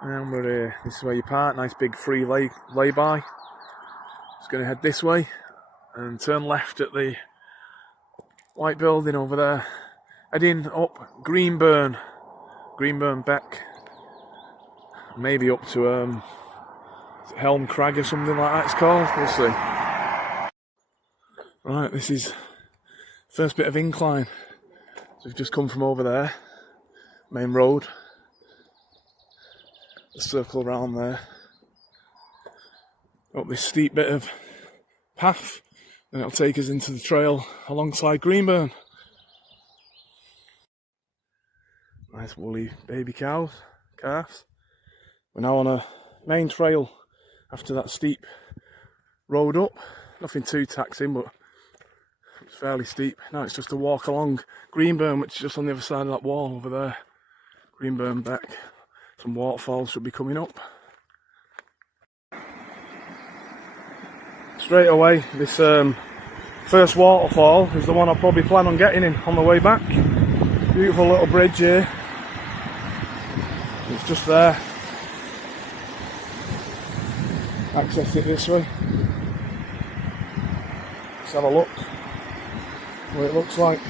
And we're here. This is where you park. Nice big free lay-by. Just going to head this way and turn left at the white building over there. Heading up Greenburn back. Maybe up to Helm Crag or something like that it's called. We'll see. Right, this is first bit of incline. So we've just come from over there, main road. Circle around there. Up this steep bit of path, and it'll take us into the trail alongside Greenburn. Nice woolly baby calves. We're now on a main trail after that steep road up. Nothing too taxing, but it's fairly steep. Now it's just a walk along Greenburn, which is just on the other side of that wall over there. Greenburn back. Some waterfalls should be coming up. Straight away, this first waterfall is the one I'll probably plan on getting in on the way back. Beautiful little bridge here. It's just there. Access it this way. Let's have a look what it looks like.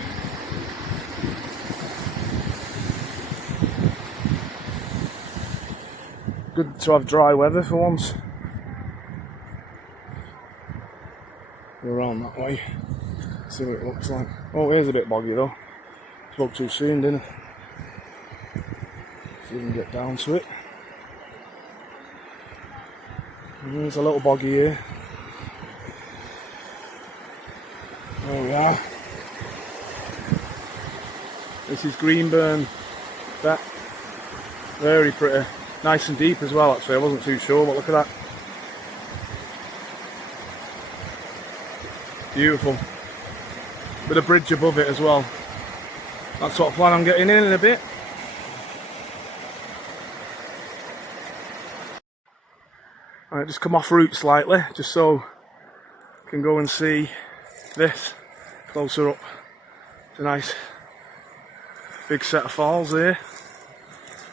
Good to have dry weather for once. Go around that way. See what it looks like. Oh, here's a bit boggy though. Spoke too soon, didn't I? See if we can get down to it. There's a little boggy here. There we are. This is Greenburn. That very pretty. Nice and deep as well, actually. I wasn't too sure, but look at that. Beautiful. Bit of bridge above it as well. That's what I plan on getting in a bit. Alright, just come off route slightly, just so I can go and see this closer up. It's a nice big set of falls here.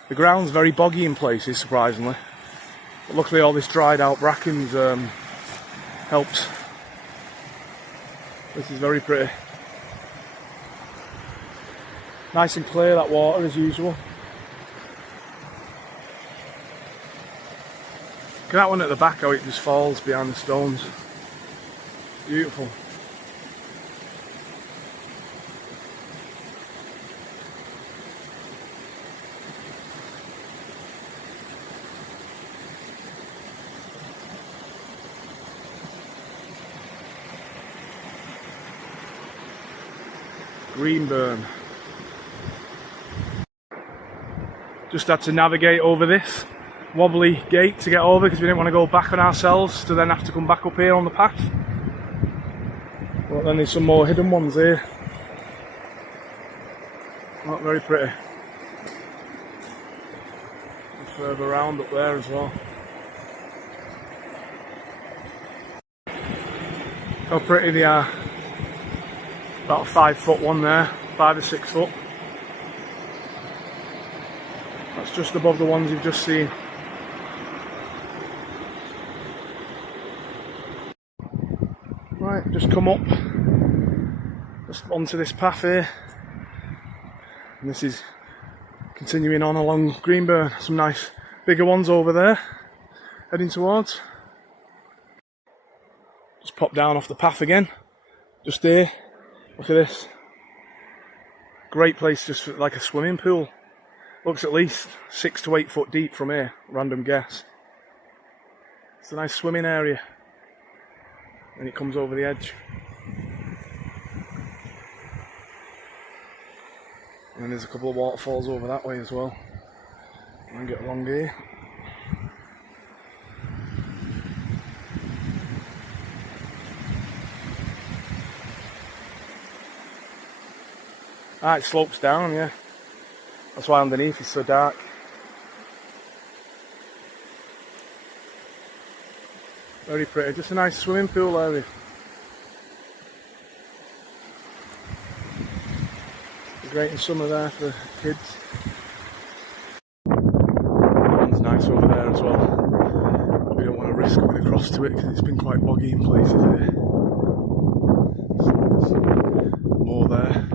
The ground's very boggy in places, surprisingly. But luckily all this dried out brackens helps. This is very pretty. Nice and clear, that water, as usual. Look at that one at the back, how it just falls behind the stones. Beautiful. Greenburn. Just had to navigate over this wobbly gate to get over because we didn't want to go back on ourselves to then have to come back up here on the path. But then there's some more hidden ones here. Not very pretty. And further around up there as well. How pretty they are. About a 5 foot one there, 5 or 6 foot. That's just above the ones you've just seen. Right, just come up, just onto this path here. And this is continuing on along Greenburn. Some nice bigger ones over there, heading towards. Just pop down off the path again, just here. Look at this. Great place, just like a swimming pool. Looks at least 6 to 8 foot deep from here, random guess. It's a nice swimming area. And it comes over the edge. And there's a couple of waterfalls over that way as well. And get along here. Ah, it slopes down, yeah. That's why underneath is so dark. Very pretty, just a nice swimming pool area. Great in summer there for kids. That one's nice pass over there as well. But we don't want to risk going across to it because it's been quite boggy in places here. So there's more there.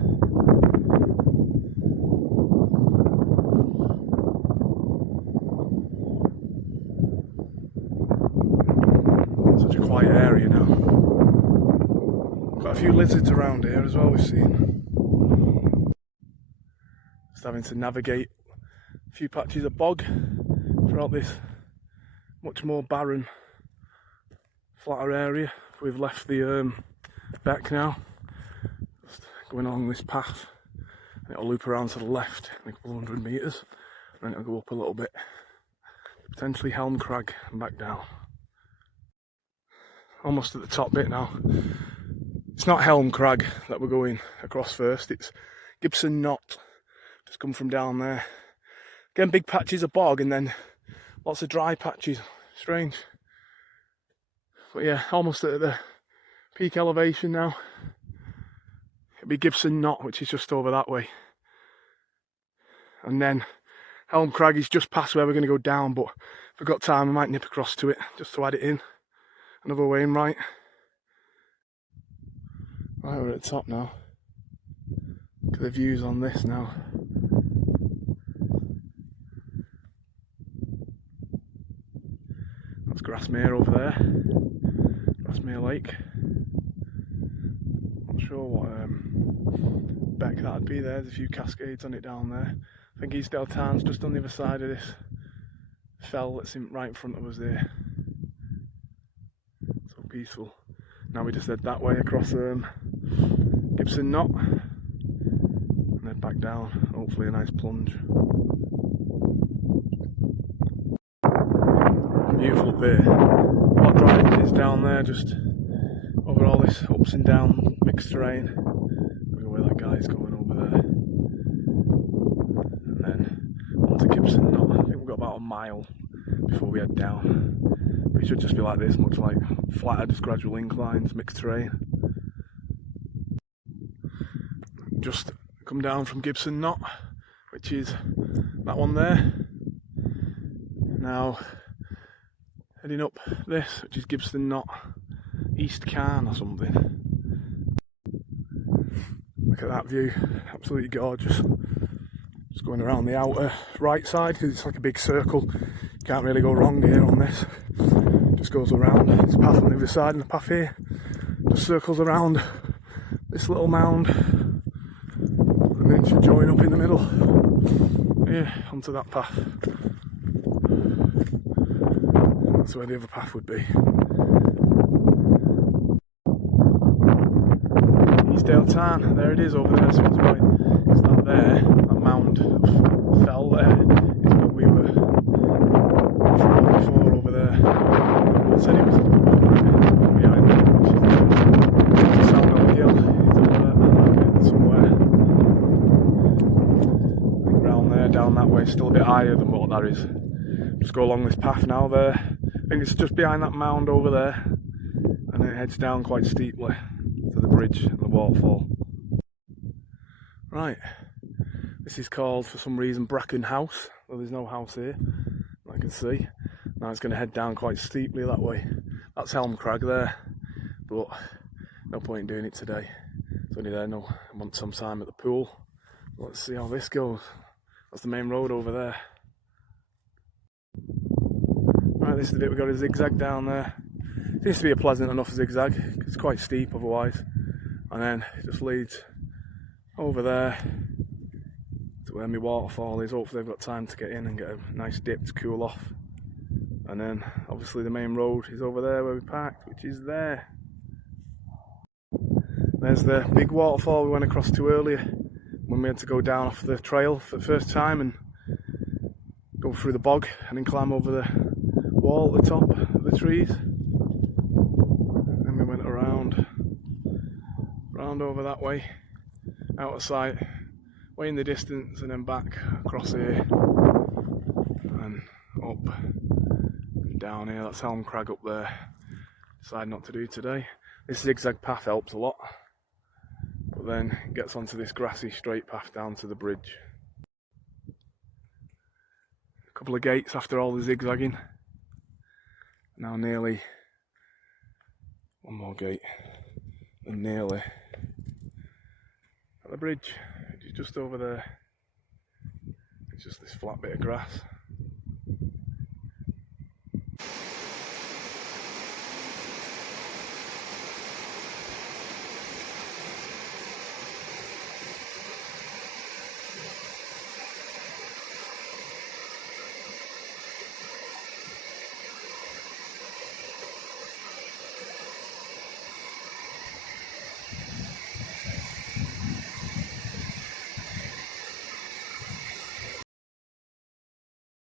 Such a quiet area now. Quite a few lizards around here as well, we've seen. Just having to navigate a few patches of bog throughout this much more barren, flatter area. We've left the beck now. Just going along this path, and it'll loop around to the left in a couple of 100 metres, and then it'll go up a little bit, potentially Helm Crag, and back down. Almost at the top bit now. It's not Helm Crag that we're going across first, it's Gibson Knott. Just come from down there. Again, big patches of bog and then lots of dry patches. Strange. But yeah, almost at the peak elevation now. It'll be Gibson Knott, which is just over that way. And then Helm Crag is just past where we're going to go down, but if I've got time I might nip across to it just to add it in. Another way in right. Right, we're at the top now. Look at the views on this now. That's Grassmere over there. Grassmere Lake. Not sure what beck that'd be there. There's a few cascades on it down there. I think Eastdale Tarn's just on the other side of this fell that's right in front of us there. So peaceful. Now we just head that way across Gibson Knott and then back down. Hopefully a nice plunge. Beautiful up here. A lot of driving is down there, just over all this ups and down mixed terrain. I don't know where that guy's going over there. And then onto Gibson Knott. I think we've got about a mile before we head down. But it should just be like this, much like flatter, just gradual inclines, mixed terrain. Just come down from Gibson Knott, which is that one there. Now heading up this, which is Gibson Knott East Cairn or something. Look at that view, absolutely gorgeous. Just going around the outer right side because it's like a big circle. You can't really go wrong here on this. Just goes around. There's a path on the other side and the path here just circles around this little mound and then should join up in the middle. Yeah, onto that path. That's where the other path would be. Eastdale Tarn, there it is over there, so it's right. It's that there, that mound of fell there, is what we were before over there. I said it was behind it, which is the Sound Hill. It's over there somewhere. I think round there, down that way, still a bit higher than what that is. Just go along this path now there. I think it's just behind that mound over there, and it heads down quite steeply to the bridge and the waterfall. Right, this is called for some reason Bracken House. Well, there's no house here, I can see. Now it's going to head down quite steeply that way. That's Helm Crag there, but no point in doing it today. It's only there, no, I want some time at the pool. Let's see how this goes. That's the main road over there. Right, this is the bit we've got a zigzag down there. Seems to be a pleasant enough zigzag, it's quite steep otherwise. And then it just leads over there to where my waterfall is. Hopefully I've got time to get in and get a nice dip to cool off. And then obviously the main road is over there where we parked, which is there. There's the big waterfall we went across to earlier when we had to go down off the trail for the first time and go through the bog and then climb over the wall at the top of the trees. Then we went around over that way, out of sight, way in the distance, and then back across here and up and down here. That's Helm Crag up there. Decided not to do today. This zigzag path helps a lot, but then it gets onto this grassy straight path down to the bridge. couple of gates after all the zigzagging. Now nearly one more gate and nearly at the bridge. It's just over there. It's just this flat bit of grass.